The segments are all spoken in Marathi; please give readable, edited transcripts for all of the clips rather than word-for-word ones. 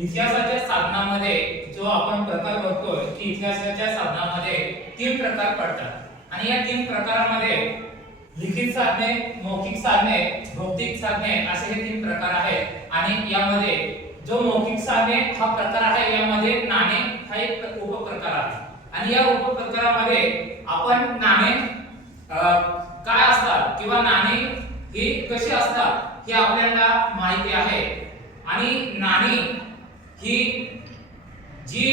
इतिहासाच्या साधनामध्ये जो आपण प्रकार बघतोय की इतिहासाच्या साधनामध्ये तीन प्रकार पडतात आणि या तीन प्रकारामध्ये लिखित साधने, मौखिक साधने, भौतिक साधने असे हे तीन प्रकार आहेत आणि यामध्ये जो मौखिक साधने हा प्रकार आहे यामध्ये नाणे हा एक उपप्रकार आहे आणि या उपप्रकारामध्ये आपण नाणे काय असतात किंवा नाणी ही कशी असतात हे आपल्याला माहिती आहे आणि नाणी ही जी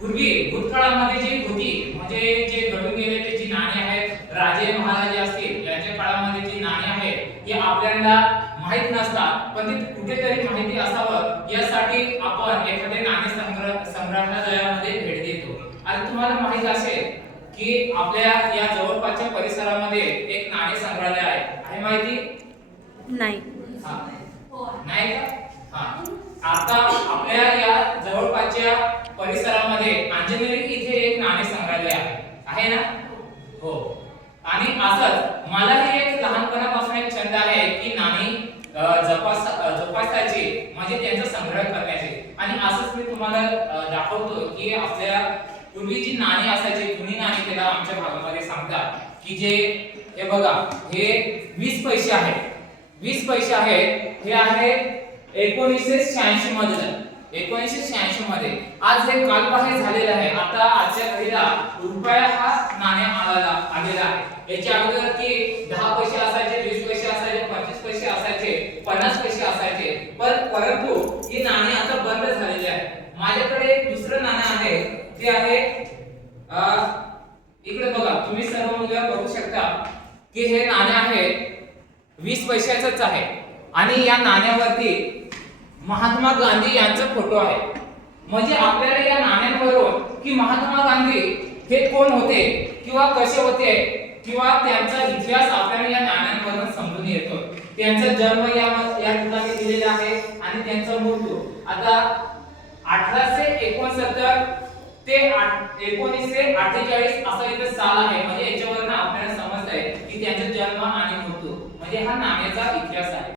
पूर्वी भूतकाळामध्ये जी होती म्हणजे जे घडून गेलेले जी नाणी आहेत राजे महाराजे असतील यांच्या काळामध्ये जी नाणी आहेत हे आपल्याला माहित नसतात पण ते कुठेतरी माहिती असावं यासाठी आपण एखादे नाणे संग्रहालयामध्ये भेट देतो आणि तुम्हाला माहित असेल की आपल्या या जवळपासच्या परिसरामध्ये एक नाणे संग्रहालय आहे माहिती नाही नाही का आता आपल्या या जवळपासच्या परिसरामध्ये अंजनेरी इथे एक नाणे संग्रहालय आहे ना हो आणि असंच मलाही एक लहानपणापासून एक छंद आहे की नाणी जोपासायची म्हणजे त्यांचा संग्रह करण्याची आणि असंच मी तुम्हाला दाखवतो की आपल्या पूर्वी जी नाणी असायची जुनी नाणी त्याला आमच्या भागामध्ये सांगतात की जे हे बघा हे 20 पैसे आहेत 20 पैसे आहेत हे आहे 1986 मधलं 1986 मध्ये आज हे कालबाह्य झालेलं आहे आता आजच्या घडीला रुपया हा नाण्या आलेला आहे याच्या अगोदर की 10 पैसे असायचे 20 पैसे असायचे 25 पैसे असायचे 50 पैसे असायचे परंतु ही नाणी आता बंद झालेली आहे माझ्याकडे एक दुसरं नाणं आहे ते आहे इकडे बघा तुम्ही सर्व मुलं बघू शकता की हे नाणे आहे 20 पैशाचंच आहे आणि या नाण्यावरती महात्मा गांधी यांचा फोटो आहे म्हणजे आपल्याला या नाण्यांवरून की महात्मा गांधी हे कोण होते किंवा कसे होते किंवा त्यांचा इतिहास आपल्याला या नाण्यांवरून समजून येतो त्यांचा जन्म या ठिकाणी दिलेला आहे आणि त्यांचा मृत्यू आता 1869 ते 1948 असा इथे साल आहे म्हणजे याच्यावरून आपल्याला समजतंय की त्यांचा जन्म आणि मृत्यू म्हणजे हा नाण्याचा इतिहास आहे।